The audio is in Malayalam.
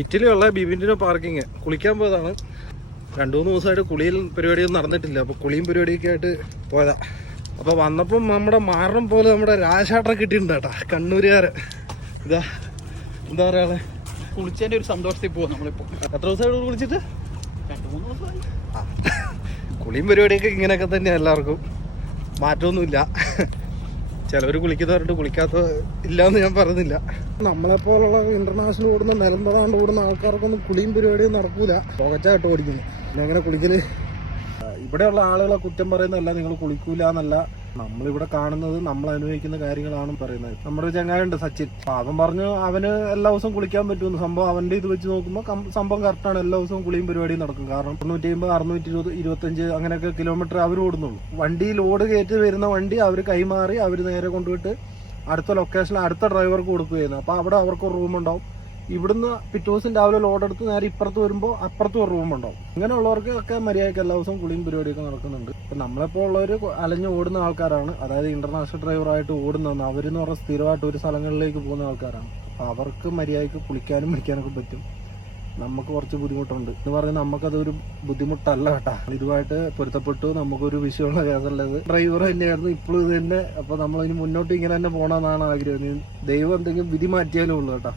ഇറ്റലിയുള്ള ബിബിൻ്റെ പാർക്കിങ് കുളിക്കാൻ പോയതാണ്. 2-3 ദിവസമായിട്ട് കുളിയിൽ പരിപാടിയൊന്നും നടന്നിട്ടില്ല. അപ്പോൾ കുളിയും പരിപാടിയൊക്കെ ആയിട്ട് പോയതാ. അപ്പോൾ വന്നപ്പം നമ്മുടെ മാറണം പോലെ നമ്മുടെ രാജാട്ടം കിട്ടിയിട്ടുണ്ട് കേട്ടോ, കണ്ണൂരുകാരൻ. ഇതാ എന്താ പറയാ, കുളിച്ചതിൻ്റെ ഒരു സന്തോഷത്തിൽ പോകും നമ്മളിപ്പോൾ. എത്ര ദിവസമായിട്ട് കുളിച്ചിട്ട്? 2-3 ദിവസമായി. കുളിയും പരിപാടിയൊക്കെ ഇങ്ങനെയൊക്കെ തന്നെയാണ്, എല്ലാവർക്കും മാറ്റമൊന്നുമില്ല. ചിലവർ കുളിക്കുന്നവരുണ്ട്, കുളിക്കാത്ത ഇല്ലയെന്ന് ഞാൻ പറയുന്നില്ല. നമ്മളെപ്പോലുള്ള ഇന്റർനാഷണൽ ഓടുന്ന നിലമ്പതാണ്ട് ഓടുന്ന ആൾക്കാർക്കൊന്നും കുളിയും പരിപാടിയും നടക്കൂല. പുകച്ചായിട്ട് ഓടിക്കുന്നു. പിന്നെ അങ്ങനെ കുളിക്കല് ഇവിടെയുള്ള ആളുകളെ കുറ്റം പറയുന്നതല്ല, നിങ്ങൾ കുളിക്കൂല എന്നല്ല. നമ്മളിവിടെ കാണുന്നത് നമ്മൾ അനുഭവിക്കുന്ന കാര്യങ്ങളാണ് പറയുന്നത്. നമ്മുടെ ഒരു ചങ്ങായുണ്ട് സച്ചിൻ, അവൻ പറഞ്ഞു അവന് എല്ലാ ദിവസവും കുളിക്കാൻ പറ്റുമെന്ന്. സംഭവം അവന്റെ ഇത് വെച്ച് നോക്കുമ്പോൾ സംഭവം കറക്റ്റാണ്. എല്ലാ ദിവസവും കുളിയും പരിപാടിയും നടക്കും. കാരണം 350, 625 അങ്ങനെയൊക്കെ കിലോമീറ്റർ അവർ ഓടുന്നുള്ളൂ. വണ്ടി ലോഡ് കയറ്റി വരുന്ന വണ്ടി അവർ കൈമാറി അവർ നേരെ കൊണ്ടുപോയിട്ട് അടുത്ത ലൊക്കേഷനിൽ അടുത്ത ഡ്രൈവർക്ക് കൊടുക്കുകയായിരുന്നു. അപ്പോൾ അവിടെ അവർക്ക് ഒരു റൂം ഉണ്ടാവും. ഇവിടുന്ന് പിറ്റേ ദിവസം രാവിലെ ലോഡ് എടുത്ത് നേരെ ഇപ്പുറത്ത് വരുമ്പോൾ അപ്പുറത്തും ഒരു റൂം ഉണ്ടാവും. ഇങ്ങനെയുള്ളവർക്ക് ഒക്കെ മര്യാദയ്ക്ക് എല്ലാ ദിവസവും കുളിയും പരിപാടിയൊക്കെ നടക്കുന്നുണ്ട്. ഇപ്പം നമ്മളെപ്പോൾ ഉള്ളവർ അലഞ്ഞ് ഓടുന്ന ആൾക്കാരാണ്, അതായത് ഇന്റർനാഷണൽ ഡ്രൈവറായിട്ട് ഓടുന്ന അവരെന്ന് പറഞ്ഞാൽ സ്ഥിരമായിട്ട് ഒരു സ്ഥലങ്ങളിലേക്ക് പോകുന്ന ആൾക്കാരാണ്. അപ്പോൾ അവർക്ക് മര്യാദയ്ക്ക് കുളിക്കാനും പിടിക്കാനൊക്കെ പറ്റും. നമുക്ക് കുറച്ച് ബുദ്ധിമുട്ടുണ്ട് എന്ന് പറയുന്നത് നമുക്കതൊരു ബുദ്ധിമുട്ടല്ല കേട്ടോ. ഇതുമായിട്ട് പൊരുത്തപ്പെട്ടു. നമുക്കൊരു വിഷയമുള്ള കേസല്ലത്. ഡ്രൈവർ തന്നെയായിരുന്നു, ഇപ്പോഴും ഇത് തന്നെ. അപ്പോൾ നമ്മളിനി മുന്നോട്ട് ഇങ്ങനെ തന്നെ പോകണമെന്നാണ് ആഗ്രഹം. ദൈവം എന്തെങ്കിലും വിധി മാറ്റിയാലേ ഉള്ളൂ കേട്ടോ.